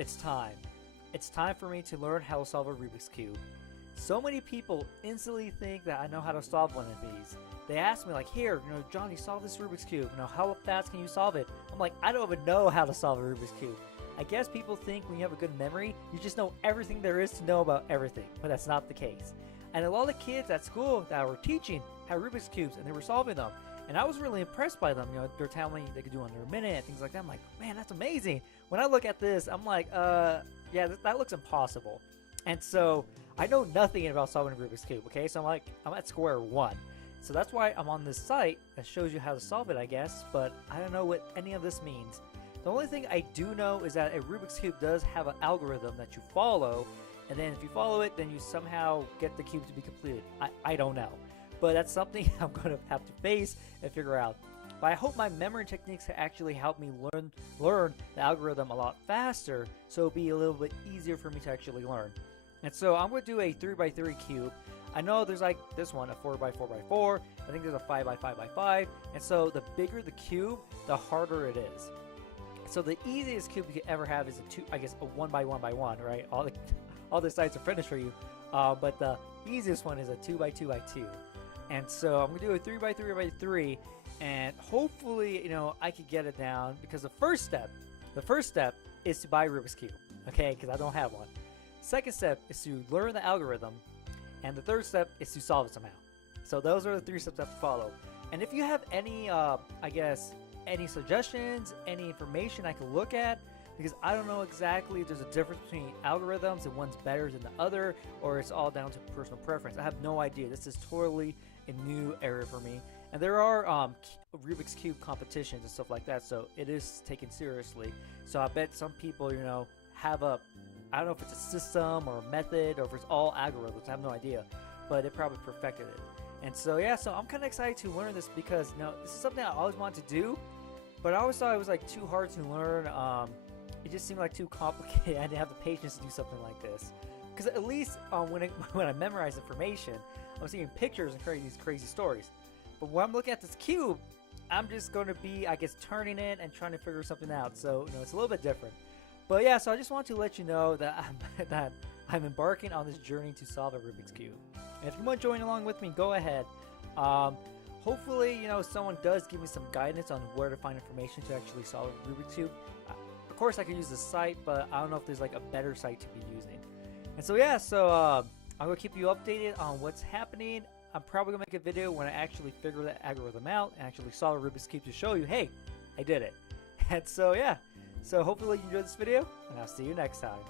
It's time. It's time for me to learn how to solve a Rubik's Cube. So many people instantly think that I know how to solve one of these. They ask me like, here, Johnny, solve this Rubik's Cube. How fast can you solve it? I'm like, I don't even know how to solve a Rubik's Cube. I guess people think when you have a good memory, you just know everything there is to know about everything, but that's not the case. And a lot of kids at school that were teaching had Rubik's Cubes and they were solving them. And I was really impressed by them. They're telling me they could do it under a minute and things like that. I'm like, man, that's amazing. When I look at this, I'm like, yeah, that looks impossible. And so I know nothing about solving a Rubik's Cube, okay? So I'm at square one. So that's why I'm on this site that shows you how to solve it, I guess, but I don't know what any of this means. The only thing I do know is that a Rubik's Cube does have an algorithm that you follow, and then if you follow it, then you somehow get the cube to be completed. I don't know. But that's something I'm going to have to face and figure out. But I hope my memory techniques can actually help me learn the algorithm a lot faster, so it'll be a little bit easier for me to actually learn. And so I'm going to do a 3x3 cube. I know there's like this one, a 4x4x4. I think there's a 5x5x5. And so the bigger the cube, the harder it is. So the easiest cube you could ever have is a 1x1x1, right? All the sides are finished for you. But the easiest one is a 2x2x2. And so I'm going to do a 3x3x3, and hopefully, I could get it down, because the first step is to buy a Rubik's Cube, okay, because I don't have one. Second step is to learn the algorithm, and the third step is to solve it somehow. So those are the 3 steps I have to follow. And if you have any, any suggestions, any information I can look at, because I don't know exactly if there's a difference between algorithms and one's better than the other, or it's all down to personal preference. I have no idea. This is totally a new area for me. And there are Rubik's Cube competitions and stuff like that, so it is taken seriously. So I bet some people, have I don't know if it's a system or a method or if it's all algorithms. I have no idea, but it probably perfected it. And so yeah, so I'm kind of excited to learn this because this is something I always wanted to do, but I always thought it was like too hard to learn. It just seemed like too complicated. I didn't have the patience to do something like this. Because at least when I memorize information, I'm seeing pictures and creating these crazy stories. But when I'm looking at this cube, I'm just going to be, I guess, turning it and trying to figure something out. So, it's a little bit different. But yeah, so I just want to let you know that I'm embarking on this journey to solve a Rubik's Cube. And if you want to join along with me, go ahead. Hopefully, someone does give me some guidance on where to find information to actually solve a Rubik's Cube. Of course, I could use the site, but I don't know if there's like a better site to be using. And so yeah, I'm going to keep you updated on what's happening. I'm probably going to make a video when I actually figure that algorithm out and actually solve a Rubik's Cube to show you, hey, I did it. And so yeah, so hopefully you enjoyed this video, and I'll see you next time.